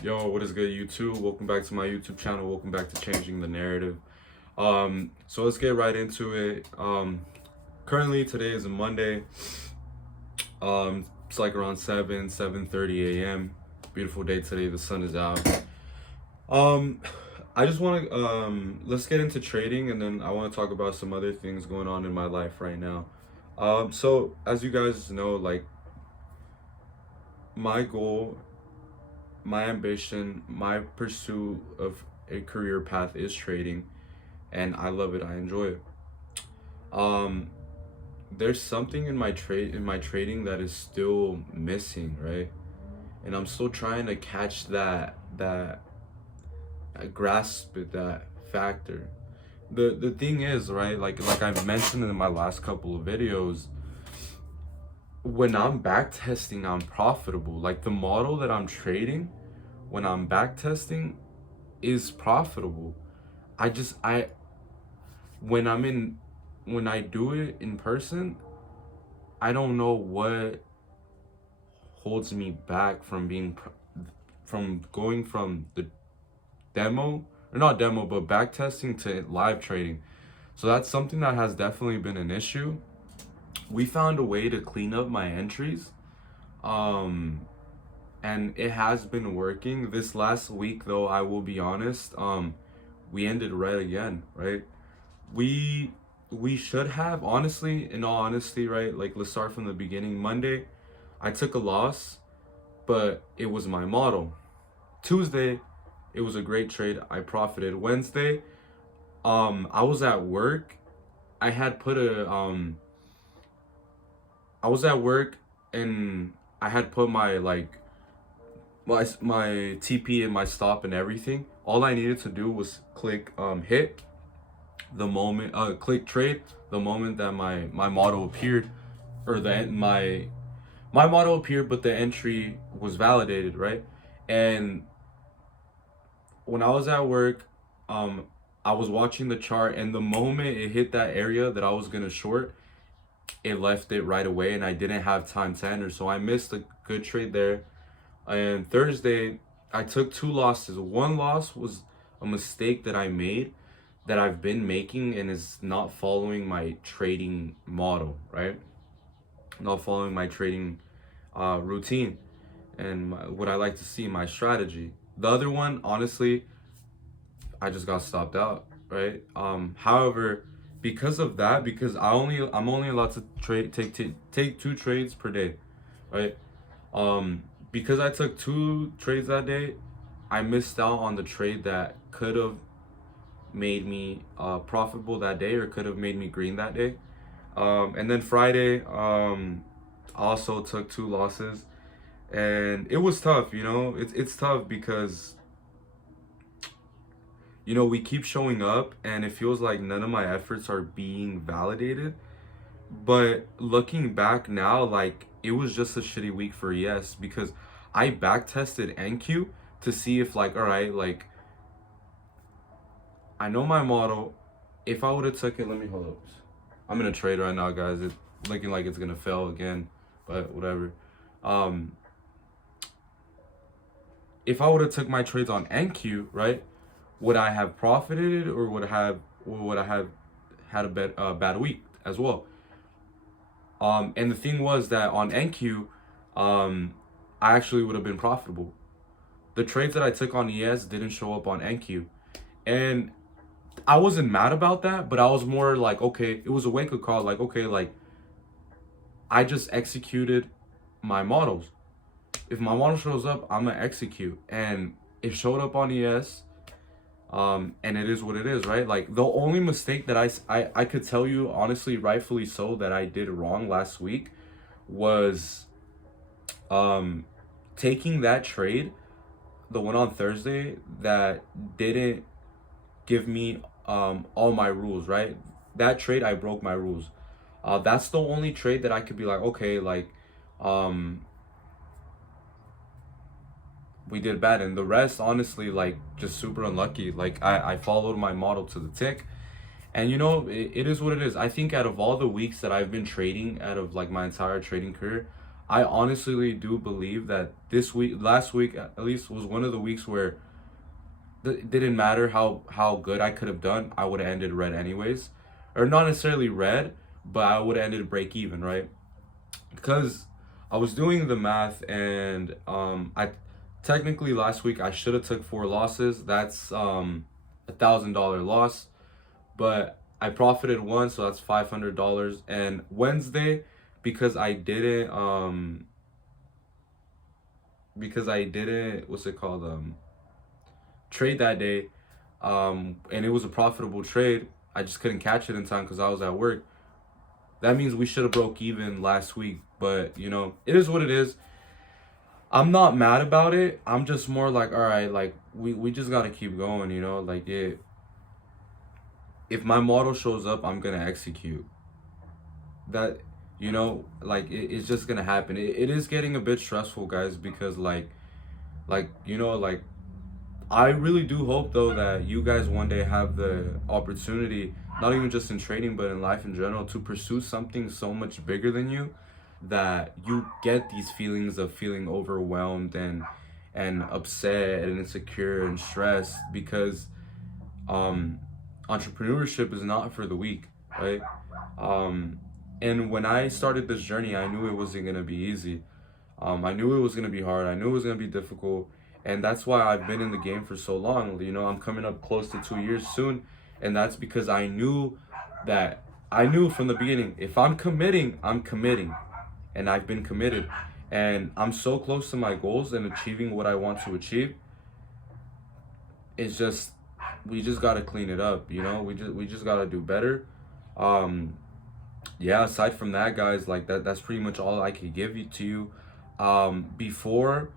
Yo, what is good, YouTube? Welcome back to my YouTube channel. Welcome back to Changing the Narrative. So let's get right into it. Currently today is a Monday. It's like around 7:30 a.m. Beautiful day today. The sun is out. Um, I just want to let's get into trading, and then I want to talk about some other things going on in my life right now. So as you guys know, like my goal, my ambition, my pursuit of a career path is trading, and I love it. I enjoy it. Um, there's something in my trading that is still missing, right? And I'm still trying to catch that grasp it, that factor. The thing is, right? Like I've mentioned in my last couple of videos, when I'm back testing, I'm profitable. Like the model that I'm trading, when I'm back testing, is profitable. I when I'm in when I do it in person, I don't know what holds me back from from going from the demo, or not demo, but back testing to live trading. So that's something that has definitely been an issue. We found a way to clean up my entries. Um and it has been working. This last week though, I will be honest, we ended red again, right? We we should have, honestly, in all honesty, right? Like let's start from the beginning. Monday, I took a loss, but it was my model. Tuesday, it was a great trade. I profited. Wednesday, I was at work. I had put a I was at work, and I had put my my TP and my stop and everything. All I needed to do was click hit the moment, click trade the moment that my model appeared, or my model appeared, but the entry was validated, right? And when I was at work, um, I was watching the chart, and the moment it hit that area that I was gonna short, it left it right away, and I didn't have time to enter, so I missed a good trade there. And Thursday, I took two losses. One loss was a mistake that I made, that I've been making, and is not following my trading model, right? Not following my trading routine, and what I like to see, my strategy. The other one, honestly, I just got stopped out, right? However, because of that, because I'm only allowed to take two trades per day, right? Because I took two trades that day, I missed out on the trade that could have made me profitable that day, or could have made me green that day. And then Friday, also took two losses, and it was tough. It's tough because we keep showing up, and it feels like none of my efforts are being validated. But looking back now, like it was just a shitty week for ES, because I back tested NQ to see if, like, all right, like I know my model. If I would have took it, let me hold up. I'm in a trade right now, guys. It's looking like it's gonna fail again, but whatever. Um, if I would have took my trades on NQ, right, would I have profited, or would I have had a bad week as well? And the thing was that on NQ, I actually would have been profitable. The trades that I took on ES didn't show up on NQ, and I wasn't mad about that, but I was more like, okay, it was a wake up call. Like, okay, like I just executed my models. If my model shows up, I'm gonna execute, and it showed up on ES. And it is what it is, right? Like the only mistake that I could tell you, honestly, rightfully so, that I did wrong last week was taking that trade, the one on Thursday that didn't give me all my rules, right? That trade, I broke my rules. That's the only trade that I could be like, okay, like we did bad. And the rest, honestly, like just super unlucky. Like I followed my model to the tick. And it is what it is. I think out of all the weeks that I've been trading, out of like my entire trading career, I honestly do believe that this week, last week at least, was one of the weeks where it didn't matter how good I could have done. I would have ended red anyways, or not necessarily red, but I would have ended break even, right? Because I was doing the math, and I technically last week I should have took 4 losses. That's $1,000 loss, but I profited one, so that's $500. And Wednesday, because I didn't what's it called, trade that day, and it was a profitable trade. I just couldn't catch it in time because I was at work. That means we should have broke even last week, but it is what it is. I'm not mad about it. I'm just more like, all right, like we just gotta keep going, like if my model shows up, I'm gonna execute that. Like it's just gonna happen. It is getting a bit stressful, guys, because like I really do hope though that you guys one day have the opportunity, not even just in trading but in life in general, to pursue something so much bigger than you, that you get these feelings of feeling overwhelmed and upset and insecure and stressed, because um entrepreneurship is not for the weak, right? um and when I started this journey, I knew it wasn't gonna be easy. I knew it was gonna be hard. I knew it was gonna be difficult, and that's why I've been in the game for so long. I'm coming up close to 2 years soon, and that's because I knew from the beginning, if I'm committing, I'm committing, and I've been committed, and I'm so close to my goals and achieving what I want to achieve. It's just we just gotta clean it up. We just gotta do better. Um, yeah. Aside from that, guys, like that's pretty much all I could give you to you. Before,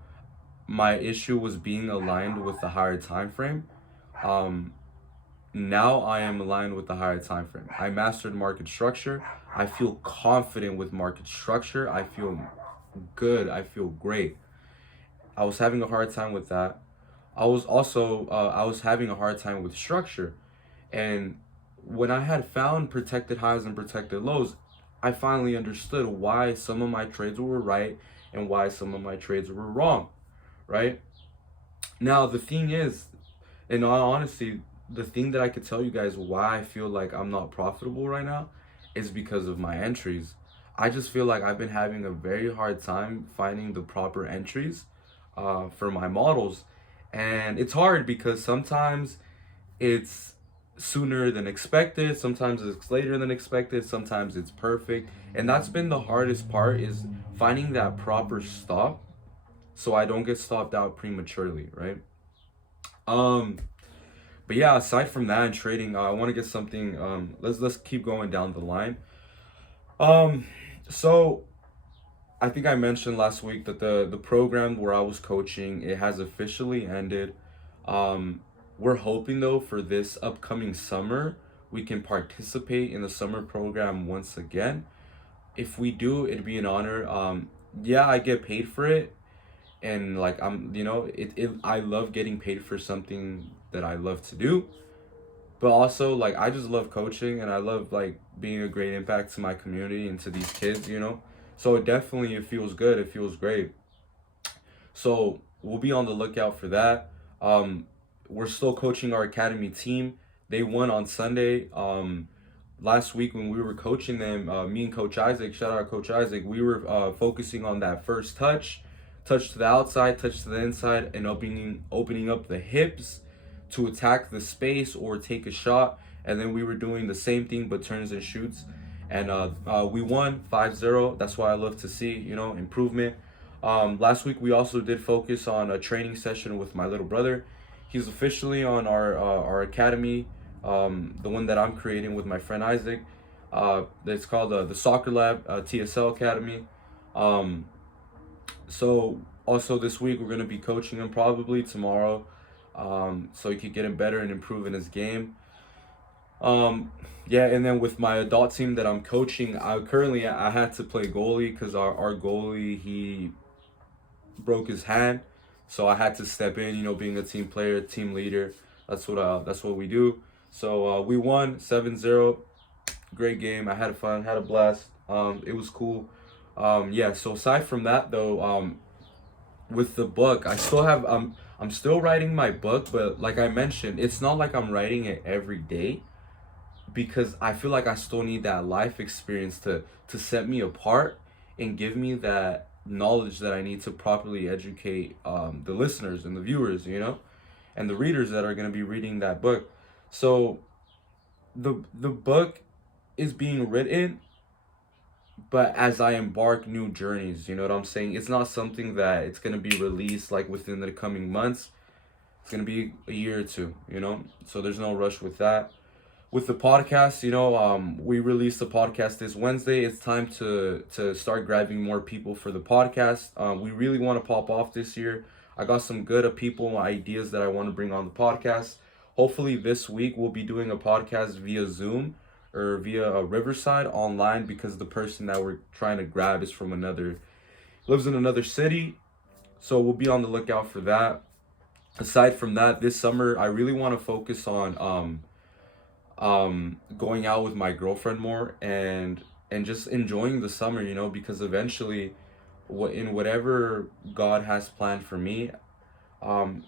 my issue was being aligned with the higher time frame. Um, Now I am aligned with the higher time frame. I mastered market structure. I feel confident with market structure. I feel good. I feel great. I was having a hard time with that. I was having a hard time with structure. And when I had found protected highs and protected lows, I finally understood why some of my trades were right and why some of my trades were wrong, right? Now, the thing is, in all honesty, the thing that I could tell you guys why I feel like I'm not profitable right now is because of my entries. I just feel like I've been having a very hard time finding the proper entries for my models. And it's hard because sometimes it's sooner than expected, sometimes it's later than expected, sometimes it's perfect. And that's been the hardest part, is finding that proper stop so I don't get stopped out prematurely, right? Um, but yeah, aside from that in trading, I want to get something. Let's keep going down the line. Um, so I think I mentioned last week that the program where I was coaching, it has officially ended. Um, we're hoping though for this upcoming summer we can participate in the summer program once again. If we do, it'd be an honor. Yeah, I get paid for it, and like I love getting paid for something that I love to do. But also, like, I just love coaching, and I love like being a great impact to my community and to these kids. So it feels good. It feels great. So we'll be on the lookout for that. Um, we're still coaching our academy team. They won on Sunday. Last week when we were coaching them, me and Coach Isaac, shout out Coach Isaac, we were focusing on that first touch to the outside, touch to the inside, and opening up the hips to attack the space or take a shot. And then we were doing the same thing but turns and shoots. And we won 5-0. That's why I love to see, improvement. Last week we also did focus on a training session with my little brother. He's officially on our academy, the one that I'm creating with my friend Isaac. It's called the Soccer Lab TSL Academy. Um, so also this week we're gonna be coaching him probably tomorrow, so he could get him better and improve in his game. Yeah, and then with my adult team that I'm coaching, I had to play goalie because our goalie, he broke his hand, so I had to step in. Being a team player, team leader, that's what we do. So we won 7-0. Great game. I had fun, had a blast. It was cool. Yeah, so aside from that though, with the book, I still have I'm still writing my book, but like I mentioned, it's not like I'm writing it every day, because I feel like I still need that life experience to set me apart and give me that knowledge that I need to properly educate the listeners and the viewers, and the readers that are going to be reading that book. So the book is being written, but as I embark new journeys, you know what I'm saying? It's not something that it's going to be released like within the coming months. It's going to be a year or two, So there's no rush with that. With the podcast, we released the podcast this Wednesday. It's time to start grabbing more people for the podcast. We really want to pop off this year. I got some good people ideas that I want to bring on the podcast. Hopefully this week we'll be doing a podcast via Zoom or via a Riverside online, because the person that we're trying to grab is from lives in another city. So we'll be on the lookout for that. Aside from that, this summer I really want to focus on going out with my girlfriend more, and just enjoying the summer, because eventually in whatever God has planned for me, um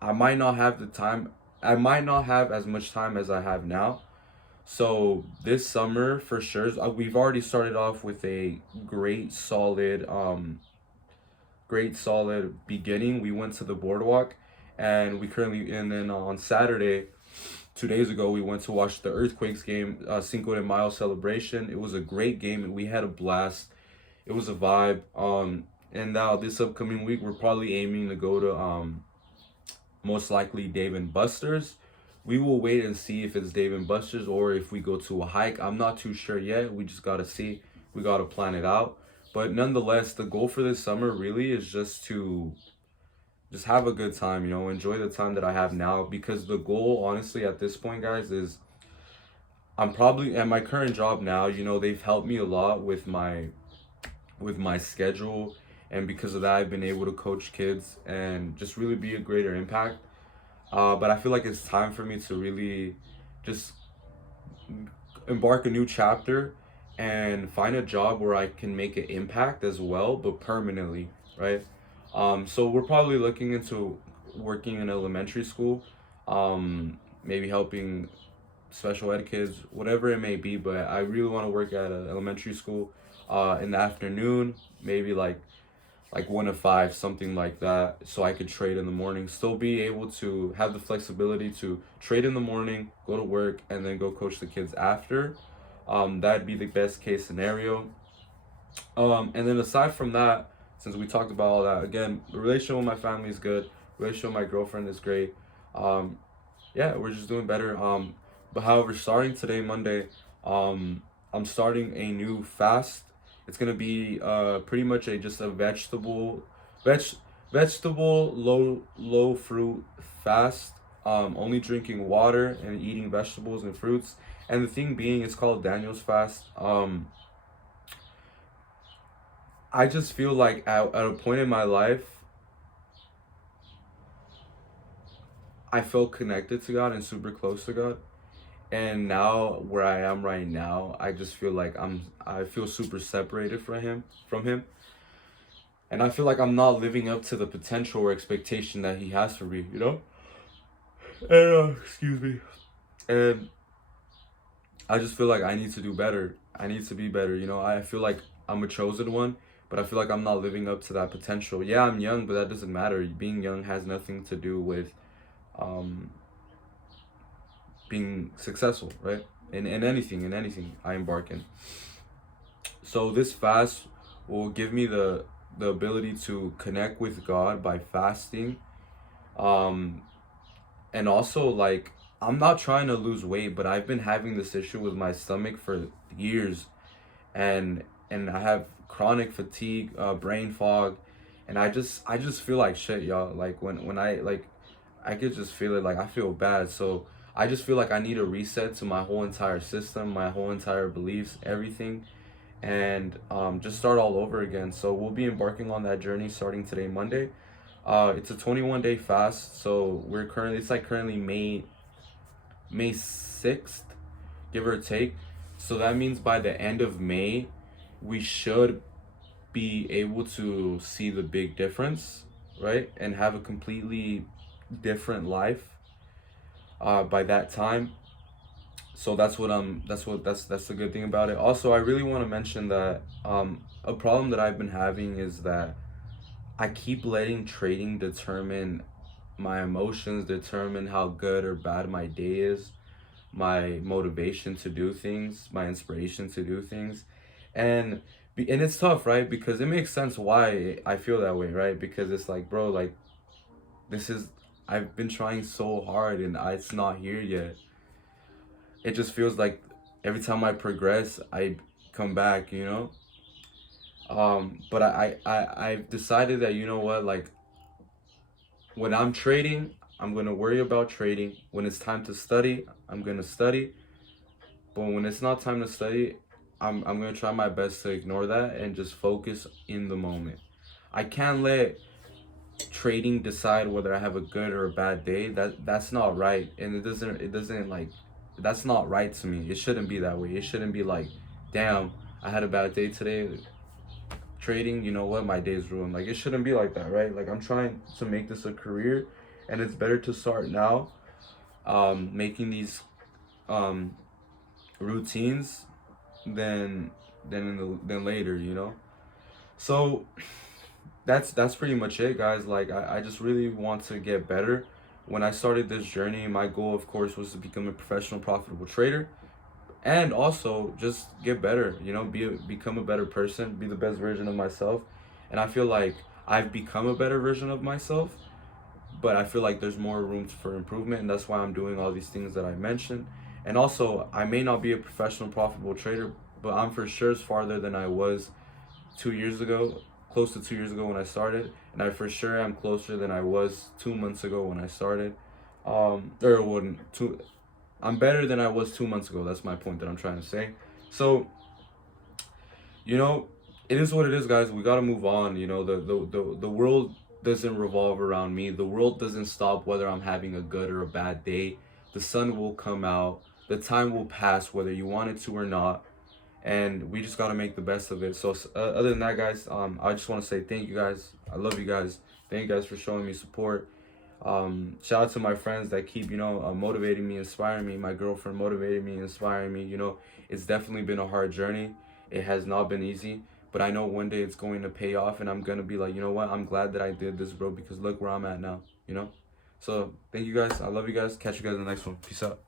I might not have the time. I might not have as much time as I have now. So this summer for sure, we've already started off with a great solid beginning. We went to the boardwalk, and then on Saturday, 2 days ago, we went to watch the Earthquakes game, Cinco de Mayo celebration. It was a great game, and we had a blast. It was a vibe. And now this upcoming week, we're probably aiming to go to most likely Dave and Buster's. We will wait and see if it's Dave and Buster's or if we go to a hike. I'm not too sure yet. We just gotta see. We gotta plan it out. But nonetheless, the goal for this summer really is just to just have a good time, enjoy the time that I have now, because the goal honestly at this point, guys, is I'm probably at my current job now, they've helped me a lot with my schedule, and because of that I've been able to coach kids and just really be a greater impact. But I feel like it's time for me to really just embark a new chapter and find a job where I can make an impact as well, but permanently, right? So we're probably looking into working in elementary school, maybe helping special ed kids, whatever it may be. But I really want to work at an elementary school, in the afternoon, maybe like 1 to 5, something like that, so I could trade in the morning, still be able to have the flexibility to trade in the morning, go to work, and then go coach the kids after. That'd be the best case scenario. And then aside from that, since we talked about all that, again, the relationship with my family is good. Relationship with my girlfriend is great. Yeah, we're just doing better. But however, starting today, Monday, I'm starting a new fast. It's gonna be pretty much just a veg vegetable low fruit fast. Only drinking water and eating vegetables and fruits. And the thing being, it's called Daniel's fast. I just feel like at a point in my life, I felt connected to God and super close to God. And now where I am right now, I just feel like I feel super separated from him. And I feel like I'm not living up to the potential or expectation that he has for me. And excuse me. And I just feel like I need to do better. I need to be better. I feel like I'm a chosen one, but I feel like I'm not living up to that potential. Yeah, I'm young, but that doesn't matter. Being young has nothing to do with um, being successful, right? In anything I embark in. So this fast will give me the ability to connect with God by fasting. Um, and also, like, I'm not trying to lose weight, but I've been having this issue with my stomach for years, and I have chronic fatigue, brain fog, and I just feel like shit, y'all. Like when I could just feel it. Like I feel bad. So I just feel like I need a reset to my whole entire system, my whole entire beliefs, everything, and just start all over again. So we'll be embarking on that journey starting today, Monday. It's a 21-day fast. So it's like currently May 6th, give or take. So that means by the end of May, we should be able to see the big difference, right? And have a completely different life by that time. So that's the good thing about it. Also, I really want to mention that a problem that I've been having is that I keep letting trading determine my emotions, determine how good or bad my day is, my motivation to do things, my inspiration to do things. And and it's tough, right? Because it makes sense why I feel that way, right? Because it's like, bro, like this is I've been trying so hard and it's not here yet. It just feels like every time I progress, I come back, you know? But I've decided that, you know what, like when I'm trading, I'm gonna worry about trading. When it's time to study, I'm gonna study. But when it's not time to study, I'm gonna try my best to ignore that and just focus in the moment. I can't let trading decide whether I have a good or a bad day. That's not right. And it doesn't like that's not right to me. It shouldn't be that way. It shouldn't be like, damn, I had a bad day today trading, you know what, my day's ruined. Like it shouldn't be like that, right? Like I'm trying to make this a career and it's better to start now, making these um routines than than later, you know? So that's pretty much it, guys. Like I just really want to get better. When I started this journey, my goal of course was to become a professional profitable trader and also just get better, you know, become a better person, be the best version of myself. And I feel like I've become a better version of myself, but I feel like there's more room for improvement, and that's why I'm doing all these things that I mentioned. And also, I may not be a professional profitable trader, but I'm for sure farther than I was 2 years ago, close to 2 years ago when I started, and I for sure am closer than I was 2 months ago when I started. Or when two, I'm better than I was 2 months ago. That's my point that I'm trying to say. So, you know, it is what it is, guys. We gotta move on. You know, the world doesn't revolve around me. The world doesn't stop whether I'm having a good or a bad day. The sun will come out. The time will pass whether you want it to or not. And we just gotta make the best of it. So other than that, guys, I just want to say thank you, guys. I love you guys. Thank you guys for showing me support. Shout out to my friends that keep, you know, motivating me, inspiring me. My girlfriend motivated me, inspiring me. You know, it's definitely been a hard journey. It has not been easy, but I know one day it's going to pay off, and I'm gonna be like, you know what? I'm glad that I did this, bro, because look where I'm at now. You know. So thank you guys. I love you guys. Catch you guys in the next one. Peace out.